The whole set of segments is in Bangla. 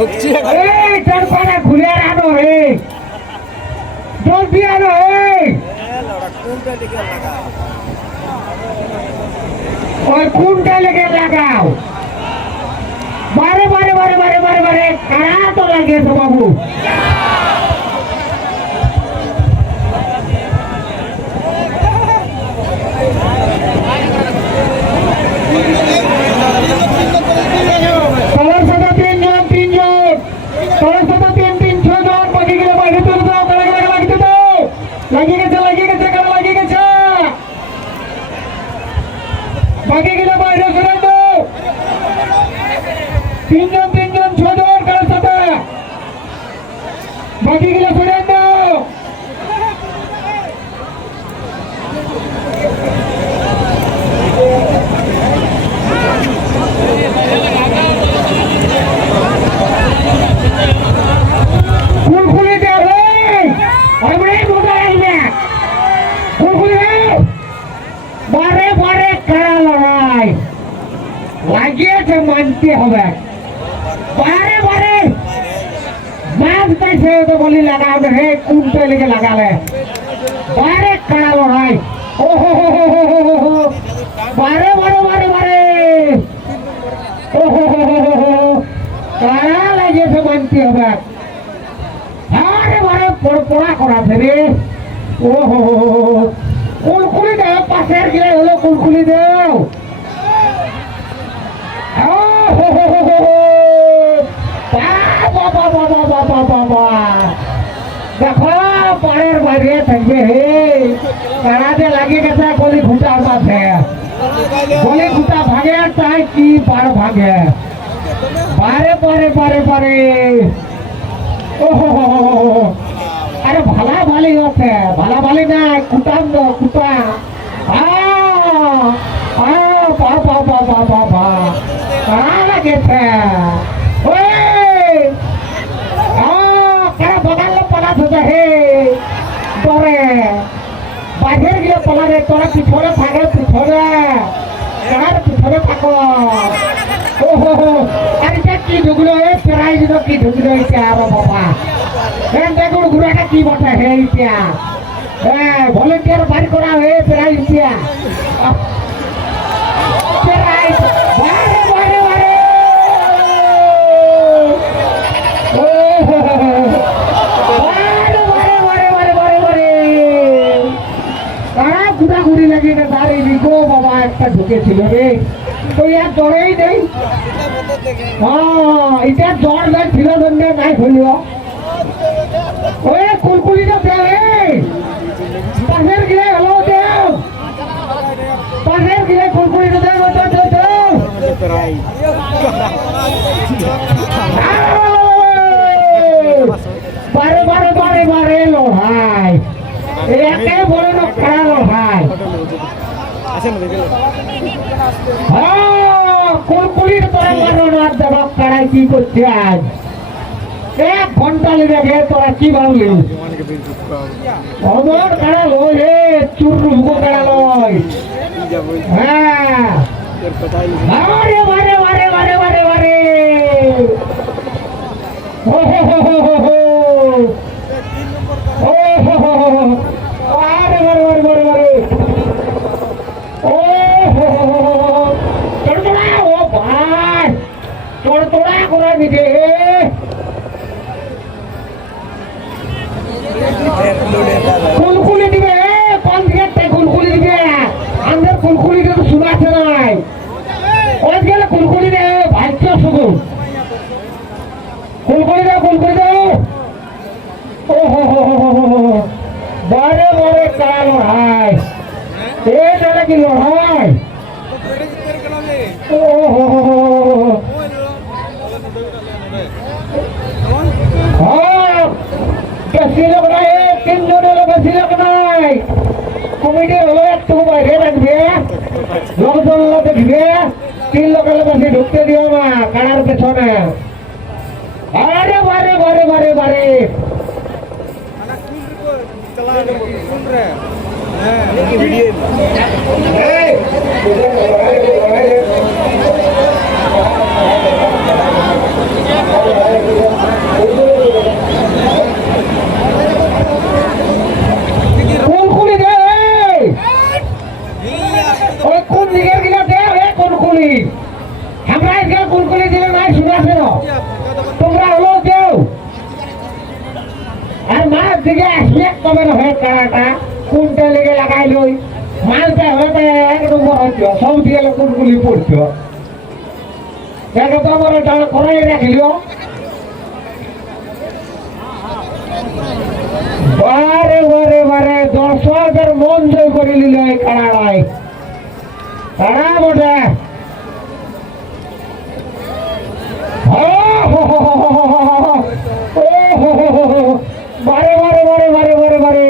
টাকা ঘুরে আনো হে জলদি আনো হে ওই কোনটা লেগে লাগাও বারে বারে বারে বারে বারে বারে খারাপ তো লাগিয়েছো বাবু তিনজন ছজন কারোর সাথে বাকিগুলো সরে দাও ফুলফুলি দেবে অনেক মজা লাগবে ফুলফুলি বারে বারে কারা লড়াই লাগিয়েছে মানতে হবে বারে বারে মাছ পাইছে তো বলি লাগাও হে কোনটা লেগে লাগালে বারে কারা লড়াই ও হো হো হো হো হো বারে বারে বারে বারে ও হো হো হো হো কারা লাগিয়েছে মানতে হবে বারে বারে পড়া করাছে রে ও হো হো কুলকুলি দাও পাশের গিয়ে হলো কুলকুলি দাও দেখো পাড়ের বাইরে থাকবে হে কারাতে লাগিয়ে গেছে গলি খুঁটার মাঝে গলি খুঁটা ভাগে তাই কি পার ভাগে পারে পারে পারে পারে ওহো আরে ভালা ভালি আছে ভালা ভালি না কুটাম দো কুটা পা পা পা পা পা পা কারা লাগেছে কারা বগালে পলা থাকে হে তোরে বাঘের গিয়ে পলা রে তোরা পিছনে থাকে পিছনে কার পিছনে থাকো ওহো আরে কি ঢুকলো এ প্রায় দিন কি ঢুকলো এটা আরো বাবা হ্যাঁ দেখুন ঘুরাটা কি বটে হে এটা হ্যাঁ ভলেন্টিয়ার বাড়ি করা হয়ে প্রায় ইন্ডিয়া ঘুরি লাগিয়ে তার এই দিকো বাবা একটা ঢুকেছিল রে তো ইয়ার জ্বরেই নেই হ্যাঁ এটা জ্বর দেয় ছিল জন্য নাই হইল ওই কুলকুলিটা দেয় পাশের গিয়ে হলো দেও পাশের গিয়ে কুলকুলিটা দেয় বারে বারে বারে বারে লো ভাই একে বলে না খারাপ ভাই কুলকুলির তোরা মারো না দেবা কারাই কি করছে আজ 1 ঘন্টা লেগে গেছে তোরা কি ভাবলি অমর কারা লয় রে চুরুগো কারা লয় হ্যাঁ আরে বারে বারে বারে বারে বারে ও হো হো হো হো ও হো হো হো আরে বারে বারে বারে বারে ও হো হো তোড়া ও ভাই তোড়া করে দিতে কুলকুলি দিবে কোন দিকে কুলকুলি দিবে আমাদের কুলকুলি তো শুনাছে নাই ওই গেলে কুলকুলি দে ভাগ্য শুধু কুলকুলি দাও ও হো হো হো বারে বারে কাল ভাই এই দাদা কি লড়াই ও হো হো হো হ্যাঁ বেশি লোক নাই 3 জন হলো বেশি লোক নাই কমিটি হলো একটু বাইরে রাখবে লোকজন দেখবে 3 লোক হলে বেশি ঢুকতে দিও না কারার পেছনে আরে বারে বারে বারে বারে ভিডিও কুলকুলি দে ওই কোন দিকের গিলা দে রে কুলকুলি আমরা আজকে কুলকুলি দিলে নাই শুনাছে না তোমরা হলো দেও আর মাছ দিকে আসলে কবে না হয় কারাটা কোনটা লেগে লাগাই লই মাছটা হয়তো এক নম্বর হচ্ছে সব দিয়ে কুলকুলি পড়ছ দেখো তো আমার ডাল করাই রাখিল বারে বারে বারে দর্শকের মন জয় করে নিল এই কারাড়ায় কারা বটে বারে বারে বারে বারে বারে বারে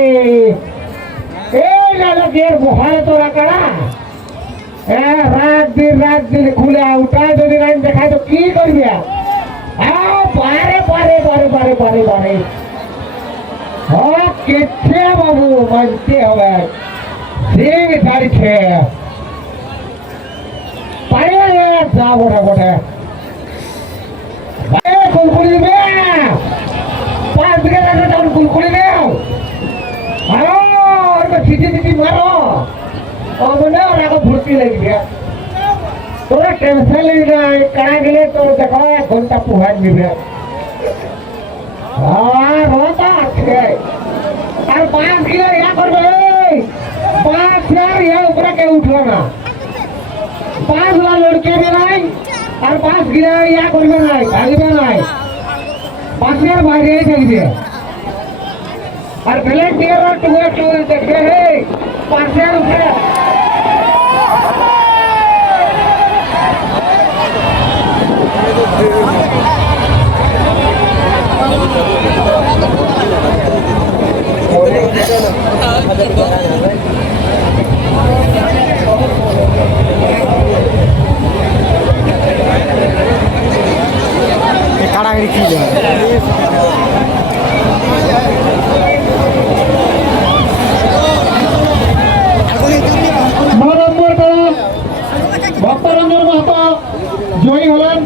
এই লালকের বহায় তোরা কারা রাত দিন খুলে উঠায় যদি লাইন দেখায় তো কি করবি বারে বারে বারে বারে বারে বারে কেটে বাবু মানতে হবে সিং ছাড়ছে পারে যা বটে বটে কুলকুলি দিবে 5 দিকে রাখা তখন কুলকুলি দেও মারো সিটি সিটি মারো মনে ওরা ভর্তি লাগবে তোরা টেনশন নিবি না কারা গেলে তো দেখো 1 ঘন্টা পোহার নিবে আর 5 কিলো ইয়া করবে 5 ইয়ার উপরে কেউ উঠবে না 5 লা লড়কে নাই আর 5 কিলো ইয়া করবে নাই ভাগবে নাই 5 এর বাইরে চলবে আর ব্ল্যাক ডিয়ার আর টু দেখবে হে 5 এর উপরে কাড়াকাড়ি কি ভক্তরঞ্জন মাহাতো জয়ী হলেন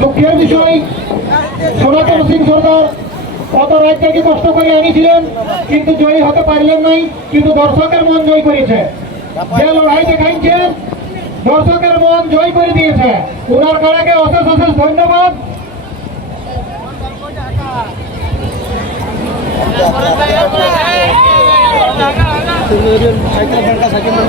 দুঃখের বিষয় সনাতন সিং সরকার কত রাত থেকে কষ্ট করে আনিছিলেন কিন্তু জয়ী হতে পারলেন নাই কিন্তু দর্শকের মন জয় করেছে যে লড়াই দেখাইছে দর্শকের মন জয় করে দিয়েছে ওনার কারাকে অশেষ অশেষ ধন্যবাদ সাইকেল